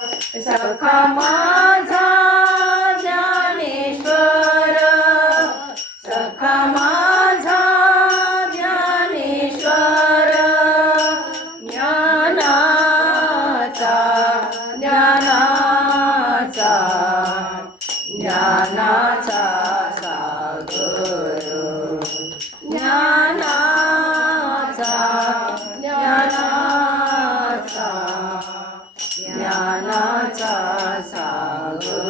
So come on, Amen.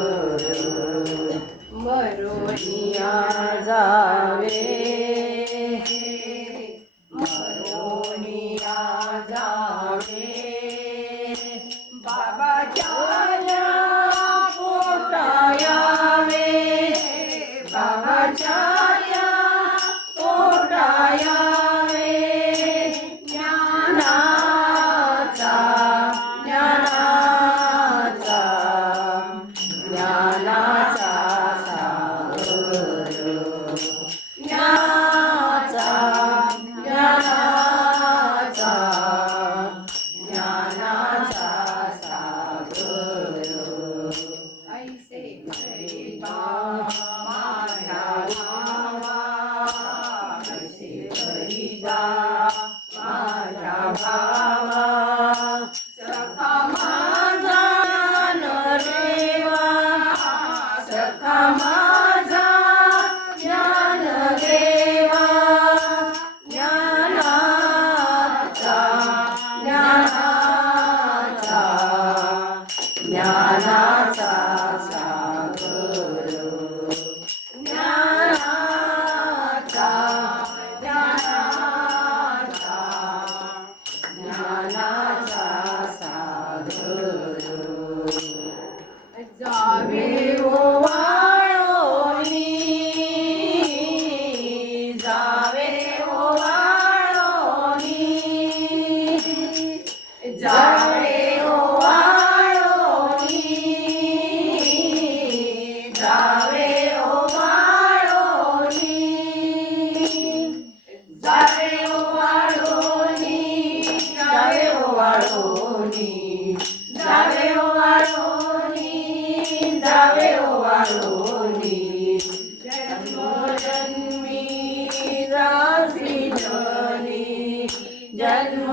જન્મ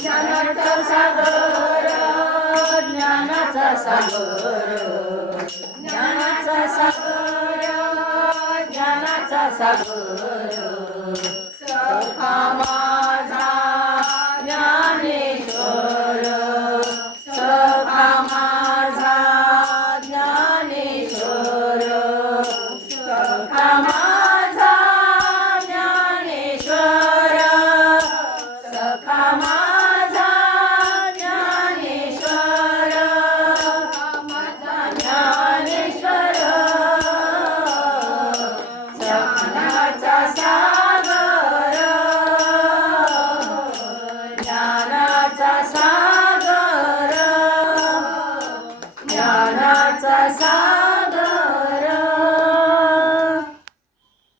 ज्ञानाचा सागर ज्ञानाचा सागर ज्ञानाचा सागर ज्ञानाचा सागर. सखा